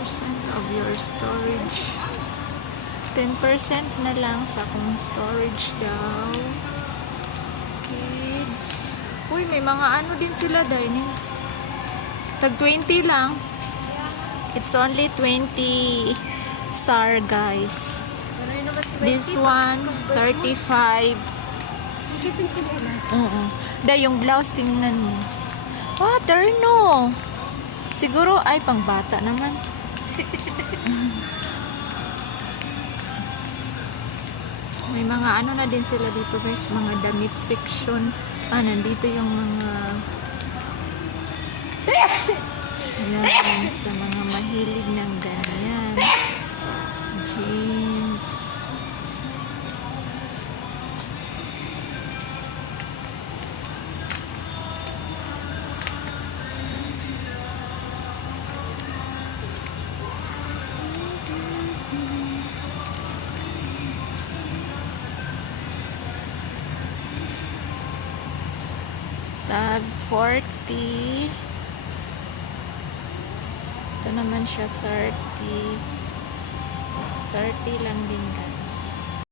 of your storage. 10% na lang sa kung storage daw. Kids. Uy, may mga ano din sila dining. Tag 20 lang. It's only 20 SAR, guys. This one, 35. Da, yung blouse, tingnan mo. Ah, terno. Siguro, ay, pang bata naman. May mga ano na din sila dito, guys. Mga damit section. Ah, nandito yung mga... Yan, sa mga mahilig ng ganyan. Jeans. Tab 40. Ito naman siya 30. 30 lang din, guys.